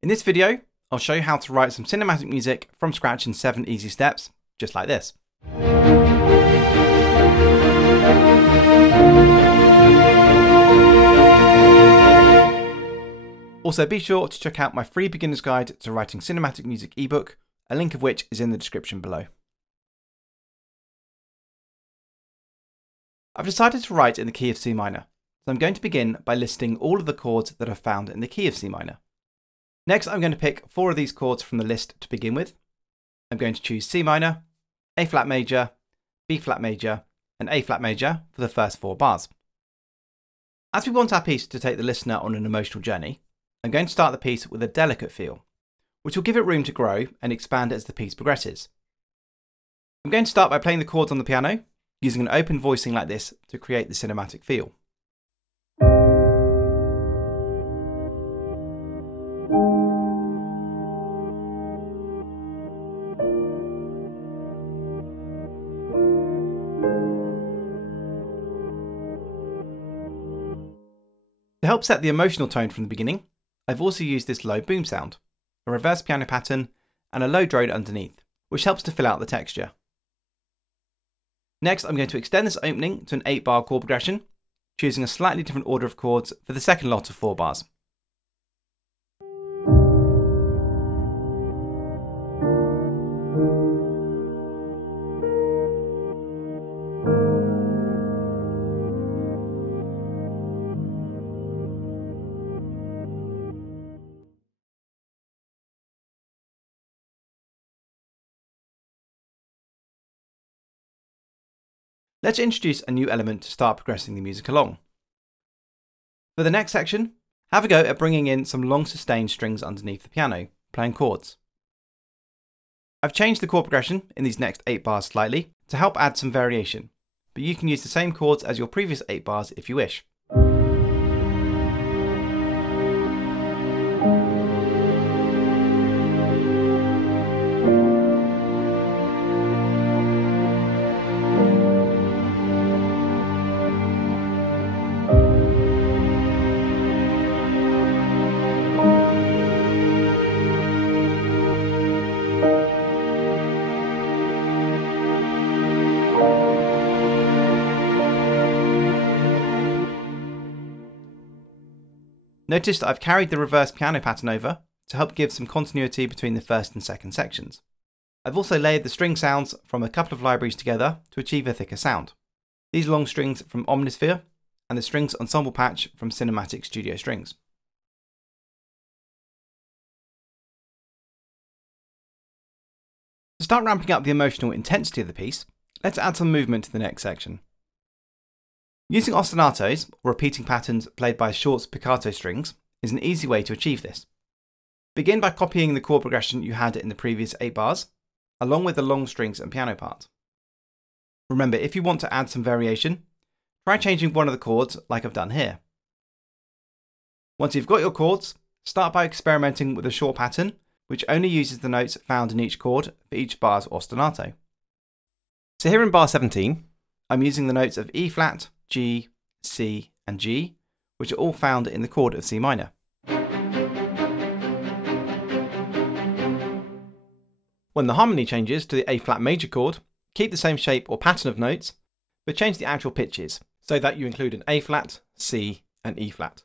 In this video, I'll show you how to write some cinematic music from scratch in 7 easy steps, just like this. Also, be sure to check out my free beginner's guide to writing cinematic music ebook, a link of which is in the description below. I've decided to write in the key of C minor, so I'm going to begin by listing all of the chords that are found in the key of C minor. Next, I'm going to pick 4 of these chords from the list to begin with. I'm going to choose C minor, A flat major, B flat major, and A flat major for the first 4 bars. As we want our piece to take the listener on an emotional journey, I'm going to start the piece with a delicate feel, which will give it room to grow and expand as the piece progresses. I'm going to start by playing the chords on the piano, using an open voicing like this to create the cinematic feel. To help set the emotional tone from the beginning, I've also used this low boom sound, a reverse piano pattern, and a low drone underneath, which helps to fill out the texture. Next, I'm going to extend this opening to an 8-bar chord progression, choosing a slightly different order of chords for the second lot of 4 bars. Let's introduce a new element to start progressing the music along. For the next section, have a go at bringing in some long sustained strings underneath the piano, playing chords. I've changed the chord progression in these next 8 bars slightly to help add some variation, but you can use the same chords as your previous 8 bars if you wish. Notice that I've carried the reverse piano pattern over to help give some continuity between the first and second sections. I've also layered the string sounds from a couple of libraries together to achieve a thicker sound. These long strings from Omnisphere and the strings ensemble patch from Cinematic Studio Strings. To start ramping up the emotional intensity of the piece, let's add some movement to the next section. Using ostinatos, or repeating patterns played by short spiccato strings, is an easy way to achieve this. Begin by copying the chord progression you had in the previous 8 bars, along with the long strings and piano part. Remember, if you want to add some variation, try changing one of the chords like I've done here. Once you've got your chords, start by experimenting with a short pattern, which only uses the notes found in each chord for each bar's ostinato. So here in bar 17, I'm using the notes of E flat, G, C, and G, which are all found in the chord of C minor. When the harmony changes to the A flat major chord, keep the same shape or pattern of notes, but change the actual pitches so that you include an A flat, C, and E flat.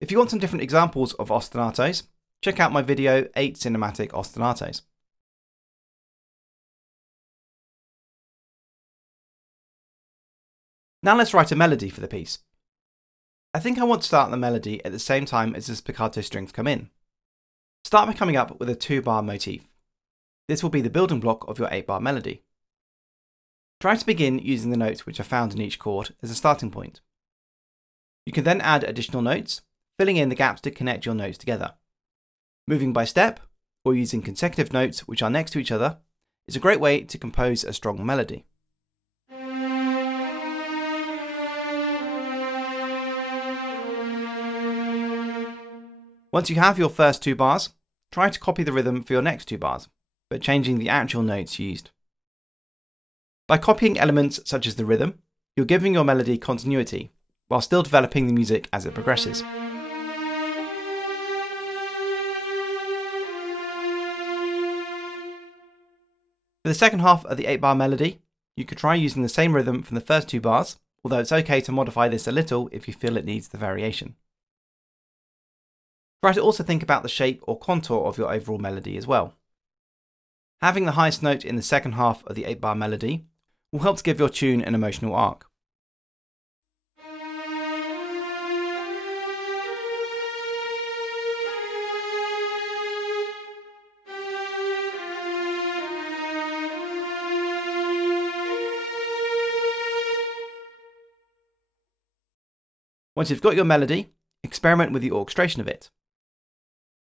If you want some different examples of ostinatos, check out my video 8 Cinematic Ostinatos. Now let's write a melody for the piece. I think I want to start the melody at the same time as the spiccato strings come in. Start by coming up with a 2-bar motif. This will be the building block of your 8-bar melody. Try to begin using the notes which are found in each chord as a starting point. You can then add additional notes, filling in the gaps to connect your notes together. Moving by step, or using consecutive notes which are next to each other, is a great way to compose a strong melody. Once you have your first 2 bars, try to copy the rhythm for your next 2 bars, but changing the actual notes used. By copying elements such as the rhythm, you're giving your melody continuity, while still developing the music as it progresses. For the second half of the 8-bar melody, you could try using the same rhythm from the first 2 bars, although it's okay to modify this a little if you feel it needs the variation. Try to also think about the shape or contour of your overall melody as well. Having the highest note in the second half of the 8-bar melody will help to give your tune an emotional arc. Once you've got your melody, experiment with the orchestration of it.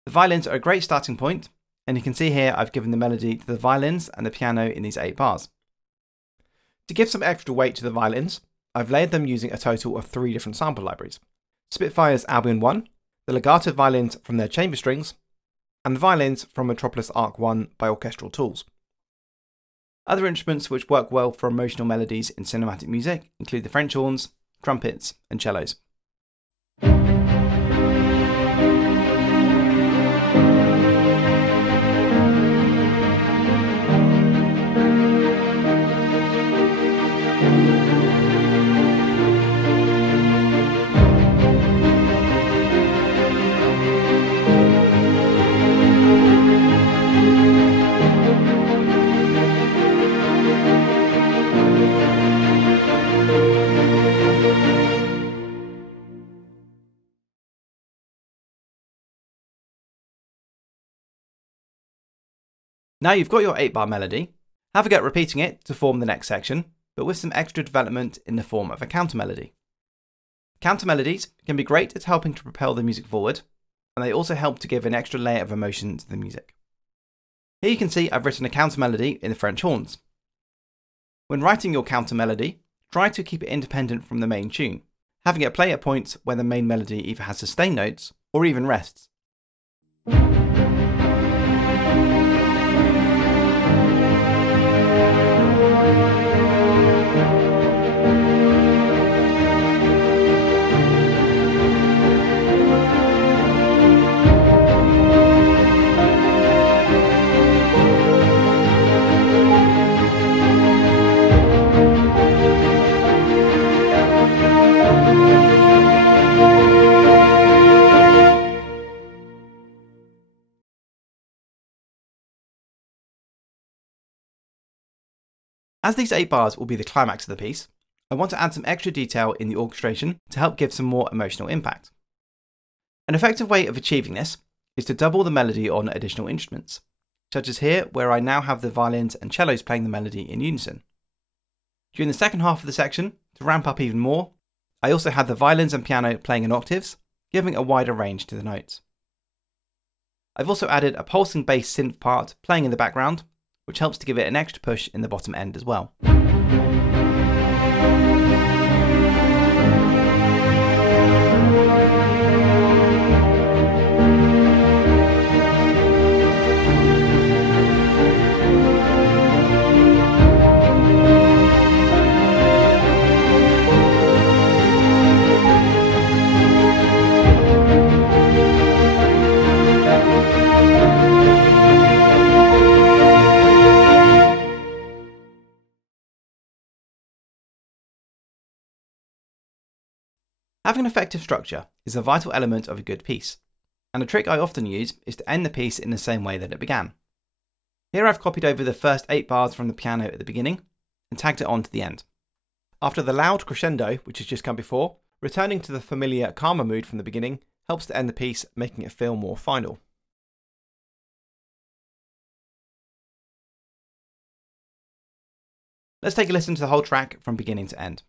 The violins are a great starting point, and you can see here I've given the melody to the violins and the piano in these 8 bars. To give some extra weight to the violins, I've layered them using a total of 3 different sample libraries: Spitfire's Albion 1, the legato violins from their chamber strings, and the violins from Metropolis Arc 1 by Orchestral Tools. Other instruments which work well for emotional melodies in cinematic music include the French horns, trumpets, and cellos. Now you've got your 8-bar melody, have a go at repeating it to form the next section, but with some extra development in the form of a counter melody. Counter melodies can be great at helping to propel the music forward, and they also help to give an extra layer of emotion to the music. Here you can see I've written a counter melody in the French horns. When writing your counter melody, try to keep it independent from the main tune, having it play at points where the main melody either has sustained notes or even rests. As these 8 bars will be the climax of the piece, I want to add some extra detail in the orchestration to help give some more emotional impact. An effective way of achieving this is to double the melody on additional instruments, such as here where I now have the violins and cellos playing the melody in unison. During the second half of the section, to ramp up even more, I also had the violins and piano playing in octaves, giving a wider range to the notes. I've also added a pulsing bass synth part playing in the background, which helps to give it an extra push in the bottom end as well. Having an effective structure is a vital element of a good piece, and a trick I often use is to end the piece in the same way that it began. Here I've copied over the first 8 bars from the piano at the beginning and tagged it on to the end. After the loud crescendo, which has just come before, returning to the familiar calmer mood from the beginning helps to end the piece, making it feel more final. Let's take a listen to the whole track from beginning to end.